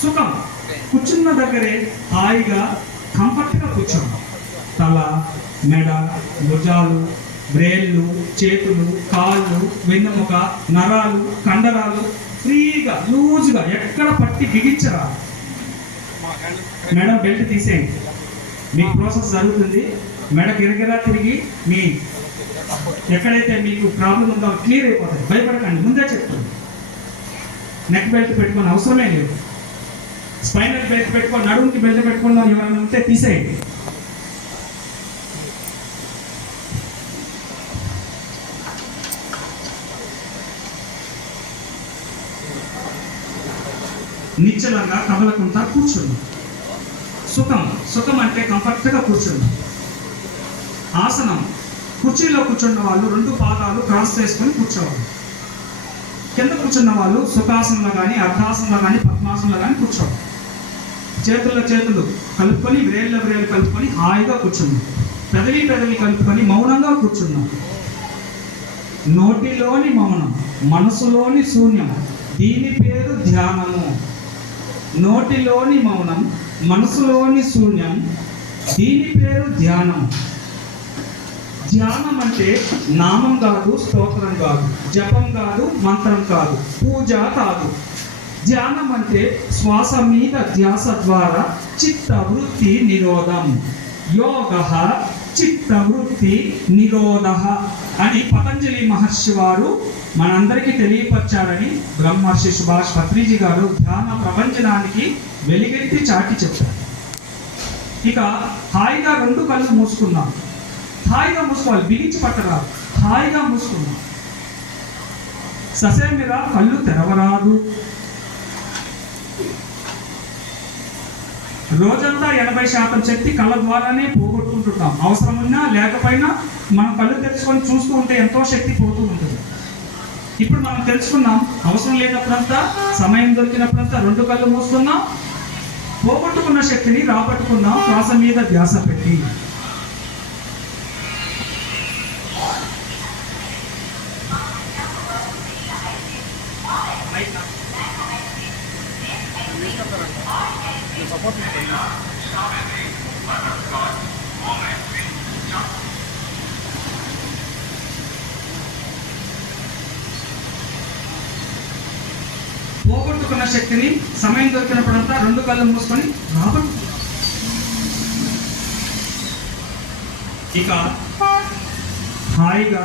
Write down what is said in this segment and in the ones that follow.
సుఖం కూర్చున్న దగ్గరే హాయిగా కంఫర్ట్గా కూర్చోండి. తల, మెడ, భుజాలు, బ్రేళ్ళు, చేతులు, కాళ్ళు, వెన్నుముక, నరాలు, కండరాలు ఫ్రీగా లూజ్గా ఎక్కడ పట్టి బిగించరా. మెడ బెల్ట్ తీసేయండి. మీకు ప్రాసెస్ జరుగుతుంది. మెడ గిరగిరా తిరిగి మీ ఎక్కడైతే మీకు ప్రాబ్లం ఉందో క్లియర్ అయిపోతుంది. భయపడకండి, ముందే చెప్తుంది. నెక్ బెల్ట్ పెట్టుకుని అవసరమే లేదు. స్పైనల్ బెల్ట్ పెట్టుకొని నడుముకి బెల్ట్ పెట్టుకుని ఎవరైనా ఉంటే తీసేయండి. నిశ్చలంగా కదలకుండా కూర్చున్నాం. సుఖం అంటే కంఫర్ట్గా కూర్చున్నాం. ఆసనం, కుర్చీలో కూర్చున్న వాళ్ళు 2 పాదాలు క్రాస్ చేసుకొని కూర్చోవాలి. కింద కూర్చున్న వాళ్ళు సుఖాసనంలో కానీ, అర్ధాసనంలో కానీ, పద్మాసనంలో కానీ కూర్చోవాలి. చేతులు కలుపుకొని, వేళ్ళు కలుపుకొని హాయిగా కూర్చున్నాం. పెదవి కలుపుకొని మౌనంగా కూర్చున్నాం. నోటిలోని మౌనం, మనసులోని శూన్యం, దీని పేరు ధ్యానము. నోటిలోని మౌనం, మనసులోని శూన్యం, దీని పేరు ధ్యానం. ధ్యానం అంటే నామం కాదు, స్తోత్రం కాదు, జపం కాదు, మంత్రం కాదు, పూజ కాదు. ధ్యానం అంటే శ్వాస మీద ధ్యాస ద్వారా చిత్త వృత్తి నిరోధం. యోగ చిత్త వృత్తి నిరోధ అని పతంజలి మహర్షి వారు మనందరికీ తెలియపరిచారని బ్రహ్మర్షి సుభాష్ పత్రిజీ గారు ధ్యాన ప్రపంచనానికి వెలిగెత్తి చాటి చెప్పారు. ఇక హాయిగా 2 కళ్ళు మూసుకున్నాం. హాయిగా మూసుకోవాలి, బిగించి పట్టరాదు. హాయిగా మూసుకున్నాం. ససేమిర కళ్ళు తెరవరాదు. రోజంతా 80% శక్తి కళ్ళ ద్వారానే పోగొట్టుకుంటుంటాం. అవసరం ఉన్నా లేకపోయినా మనం కళ్ళు తెరుచుకొని చూస్తూ ఉంటే ఎంతో శక్తి పోతూ ఉంటుంది. ఇప్పుడు మనం తెలుసుకున్నాం, అవసరం లేనప్పుడంతా, సమయం దొరికినప్పుడంతా 2 కళ్ళు మూసుకున్నాం. పోగొట్టుకున్న శక్తిని రాబట్టుకున్నాం శ్వాస మీద ధ్యాస పెట్టి. పోగొట్టుకున్న శక్తిని సమయం దొరికినప్పుడంతా 2 కళ్ళు మూసుకొని రాబట్టు. ఇక హాయిగా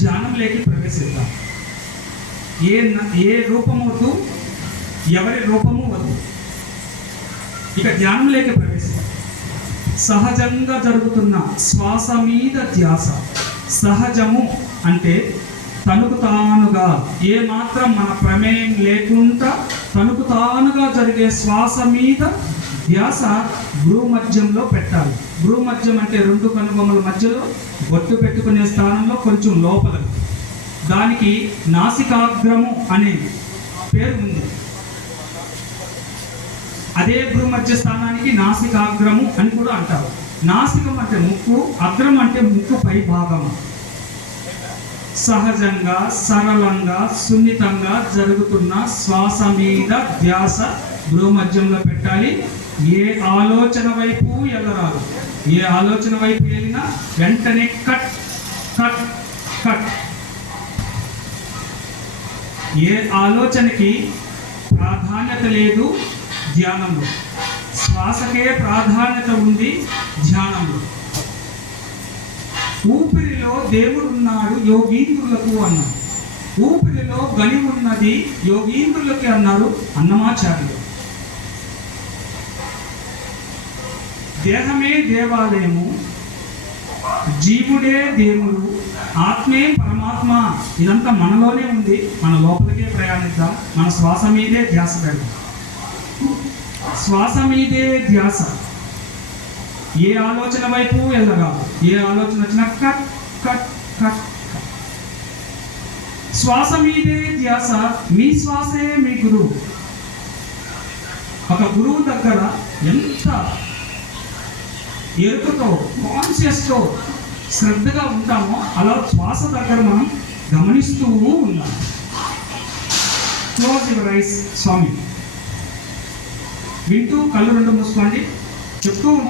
ధ్యానంలోకి ప్రవేశిద్దాం. ఏ రూపము వద్దు, ఎవరి రూపము వద్దు. ఇక ధ్యానంలోకి ప్రవేశిద్దాం. సహజంగా జరుగుతున్న శ్వాస మీద ధ్యాస. సహజము అంటే తనకు తానుగా, ఏ మాత్రం మన ప్రమేయం లేకుండా తనకు తానుగా జరిగే శ్వాస మీద ధ్యాస భ్రూమధ్యంలో పెట్టాలి. భ్రూమధ్యం అంటే 2 కనుబొమ్మల మధ్యలో బొట్టు పెట్టుకునే స్థానంలో కొంచెం లోపల. దానికి నాసికాగ్రము అనే పేరు ఉంది. అదే భ్రూమధ్య స్థానానికి నాసికాగ్రము అని కూడా అంటారు. నాసికం అంటే ముక్కు, అగ్రం అంటే ముక్కు పై భాగం. సహజంగా, సరళంగా, సున్నితంగా జరుగుతున్న శ్వాస మీద ధ్యాస భ్రూమధ్యంలో పెట్టాలి. ఏ ఆలోచన వైపు వెళ్ళరాదు. ఏ ఆలోచన వైపు వెళ్ళినా వెంటనే కట్ కట్ కట్. ఏ ఆలోచనకి ప్రాధాన్యత లేదు ధ్యానంలో. శ్వాసకే ప్రాధాన్యత ఉంది ధ్యానంలో. ఊపిరిలో దేవుడు ఉన్నాడు యోగీంద్రులకు అన్నారు. ఊపిరిలో గని ఉన్నది యోగీంద్రులకి అన్నారు అన్నమాచార్యులు. దేహమే దేవాలయము, జీవుడే దేవుడు, ఆత్మే పరమాత్మ. ఇదంతా మనలోనే ఉంది. మన లోపలికే ప్రయాణిద్దాం. మన శ్వాస మీదే ధ్యాస పెడదాం. శ్వాస మీదే ధ్యాస. ఏ ఆలోచన వైపు వెళ్ళరాదు. ఏ ఆలోచన వచ్చినా కట్ కట్ కట్. శ్వాస మీదే ధ్యాస. మీ శ్వాసే మీ గురువు. ఒక గురువు దగ్గర ఎంత ఎరుకతో, కాన్షియస్తో, శ్రద్ధగా ఉంటామో అలా శ్వాస దగ్గర మనం గమనిస్తూ ఉన్నాం. క్లోజ్ యువర్ ఐస్ స్వామి. వింటూ కళ్ళు రెండు మూసుకోండి. చెప్తూ